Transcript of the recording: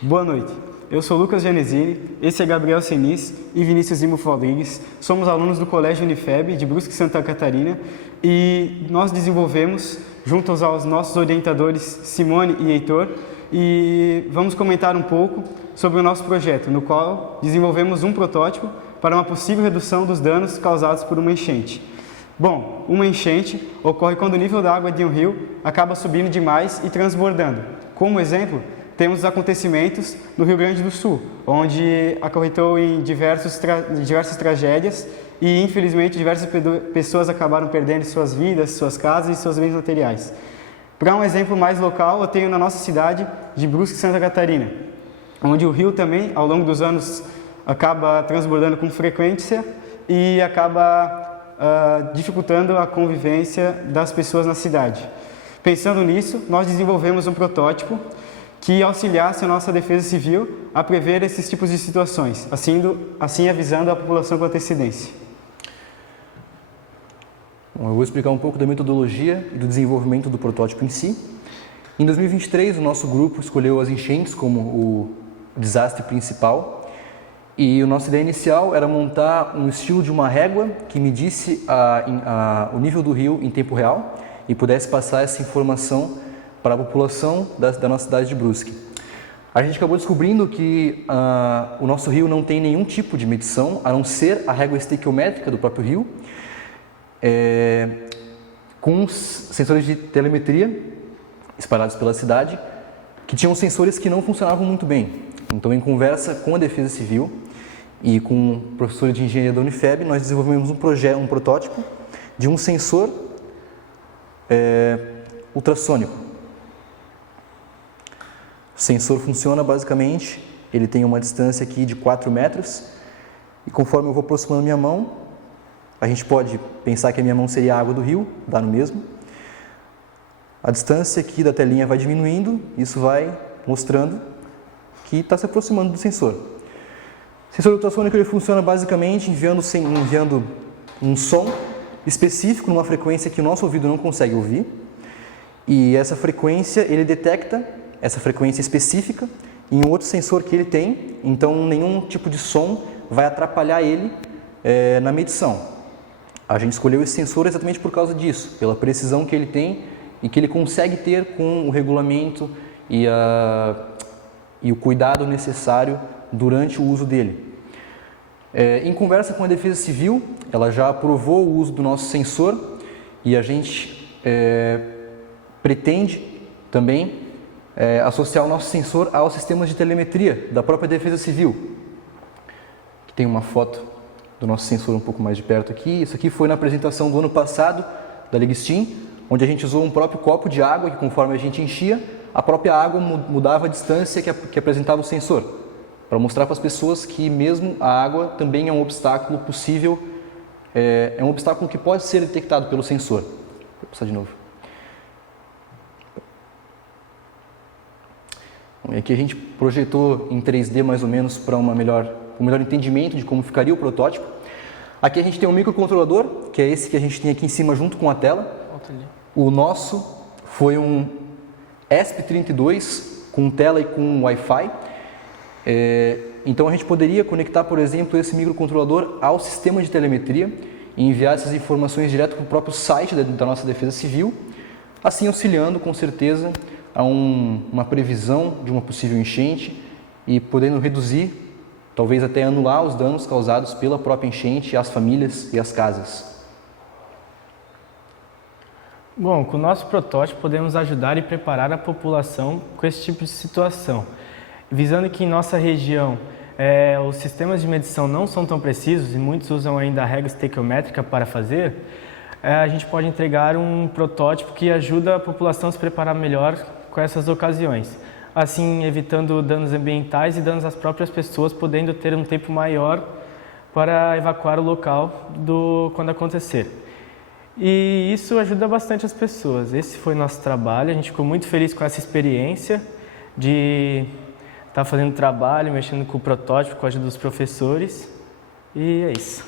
Boa noite, eu sou Lucas Genesini, esse é Gabriel Senis e Vinícius Limo Rodrigues. Somos alunos do Colégio Unifeb de Brusque, Santa Catarina, e nós desenvolvemos, junto aos nossos orientadores Simone e Heitor, e vamos comentar um pouco sobre o nosso projeto, no qual desenvolvemos um protótipo para uma possível redução dos danos causados por uma enchente. Bom, uma enchente ocorre quando o nível da água de um rio acaba subindo demais e transbordando. Como exemplo, temos os acontecimentos no Rio Grande do Sul, onde acarretou em diversas tragédias e, infelizmente, diversas pessoas acabaram perdendo suas vidas, suas casas e seus bens materiais. Para um exemplo mais local, eu tenho na nossa cidade de Brusque, Santa Catarina, onde o rio também, ao longo dos anos, acaba transbordando com frequência e acaba dificultando a convivência das pessoas na cidade. Pensando nisso, nós desenvolvemos um protótipo que auxiliasse a nossa defesa civil a prever esses tipos de situações, assim avisando a população com antecedência. Bom, eu vou explicar um pouco da metodologia e do desenvolvimento do protótipo em si. Em 2023, o nosso grupo escolheu as enchentes como o desastre principal e a nossa ideia inicial era montar um estilo de uma régua que medisse o nível do rio em tempo real e pudesse passar essa informação para a população da nossa cidade de Brusque. A gente acabou descobrindo que o nosso rio não tem nenhum tipo de medição, a não ser a régua estequiométrica do próprio rio, com sensores de telemetria espalhados pela cidade, que tinham sensores que não funcionavam muito bem. Então, em conversa com a Defesa Civil e com o professor de engenharia da Unifeb, nós desenvolvemos um protótipo de um sensor ultrassônico. O sensor funciona basicamente, ele tem uma distância aqui de 4 metros e conforme eu vou aproximando minha mão, a gente pode pensar que a minha mão seria a água do rio, dá no mesmo. A distância aqui da telinha vai diminuindo, isso vai mostrando que está se aproximando do sensor. O sensor ultrassônico ele funciona basicamente enviando um som específico numa frequência que o nosso ouvido não consegue ouvir. E essa frequência ele detecta essa frequência específica em um outro sensor que ele tem, então nenhum tipo de som vai atrapalhar ele na medição. A gente escolheu esse sensor exatamente por causa disso, pela precisão que ele tem e que ele consegue ter com o regulamento e o cuidado necessário durante o uso dele. Em conversa com a Defesa Civil, ela já aprovou o uso do nosso sensor e a gente pretende também associar o nosso sensor aos sistemas de telemetria da própria Defesa Civil. Aqui tem uma foto do nosso sensor um pouco mais de perto aqui. Isso aqui foi na apresentação do ano passado da Liga Steam, onde a gente usou um próprio copo de água que conforme a gente enchia, a própria água mudava a distância que apresentava o sensor, para mostrar para as pessoas que mesmo a água também é um obstáculo possível, é um obstáculo que pode ser detectado pelo sensor. Vou passar de novo. Bom, e aqui a gente projetou em 3D mais ou menos para um melhor entendimento de como ficaria o protótipo. Aqui a gente tem um microcontrolador, que é esse que a gente tem aqui em cima junto com a tela. O nosso foi um ESP32 com tela e com Wi-Fi. Então a gente poderia conectar, por exemplo, esse microcontrolador ao sistema de telemetria e enviar essas informações direto para o próprio site da nossa Defesa Civil, assim auxiliando com certeza a uma previsão de uma possível enchente e podendo reduzir, talvez até anular os danos causados pela própria enchente às famílias e às casas. Bom, com o nosso protótipo podemos ajudar e preparar a população com esse tipo de situação. Visando que em nossa região os sistemas de medição não são tão precisos e muitos usam ainda a régua estequiométrica para fazer, a gente pode entregar um protótipo que ajuda a população a se preparar melhor com essas ocasiões. Assim evitando danos ambientais e danos às próprias pessoas, podendo ter um tempo maior para evacuar o local quando acontecer. E isso ajuda bastante as pessoas. Esse foi nosso trabalho, a gente ficou muito feliz com essa experiência de estar fazendo trabalho, mexendo com o protótipo, com a ajuda dos professores, e é isso.